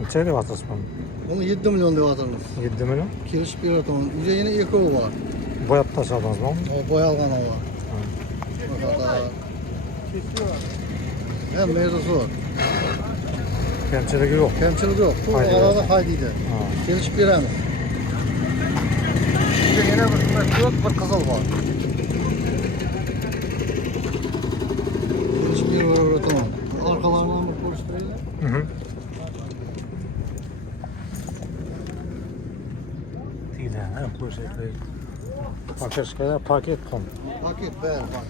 Neçə deyirsiniz bunu? Bunu 7 milyon devatırmız. 7 milyon. Kiriş bir atom. Yüce yine ekoğu var. Boyatıb taşadınız mı? O boyalgan o var. Bakata. Hem mevzusu var. Kemçiligi yo'q. Kemçilik yok. Bu Haydi. arada haydiydi. Kiriş bir hem. Yüce yine bir kızıl var. Kiriş bir var atom. Arkalarından mı konuşturayım? Hı. Değil ha, poşetli. Paketler paket kom. Paket ver bak.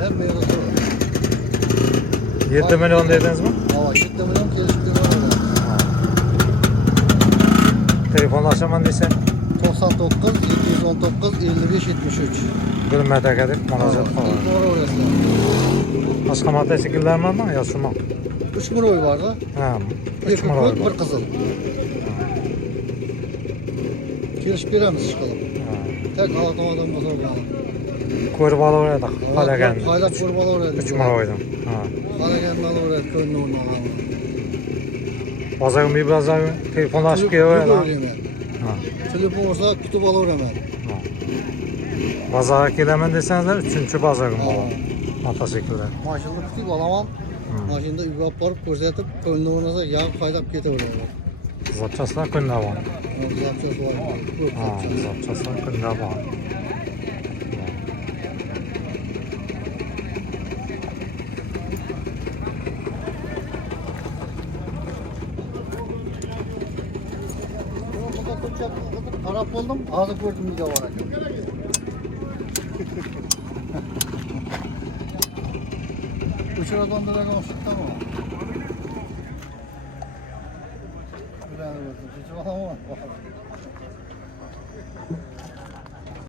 Hem mevzusu var. 7 milyon dediniz mi? Hava 7 milyon kiriş bir var. Telefonlaşaman desem 99 719 55 73. bilmede kadar müracaat falan. Doğru orası. Başka madde şekiller var mı? Ya şunu. 3 muroy vardı. Ha, Bir 3 numara var. kök, bir kızıl. Kiriş biremiz çıkalım. Tek ağlamadan basar bakalım. Koyup alı oraya da. Hala geldi. Hala kurbalı oraya. 3 numara koydum. Ha. Hala geldi oraya. Köyünün oraya alalım. Bazarın bir bazar telefonlaşıp geliyor oraya da. Ha. Telefon olsa kutup alır hemen. Bazara gelemen deseniz 3. bazarım bu. Ata şekiller. Maşında kutup alamam. Maşında üvap varıp koşatıp köyünün oraya yağ kaydap getir Zapçaslar künde var. Zapçası var. Ha, zapçaslar künde var. Harap oldum, ağzı gördüm bir de var. Uçura donduran olsun tamam. Bir tane gördüm, hiç bakalım var.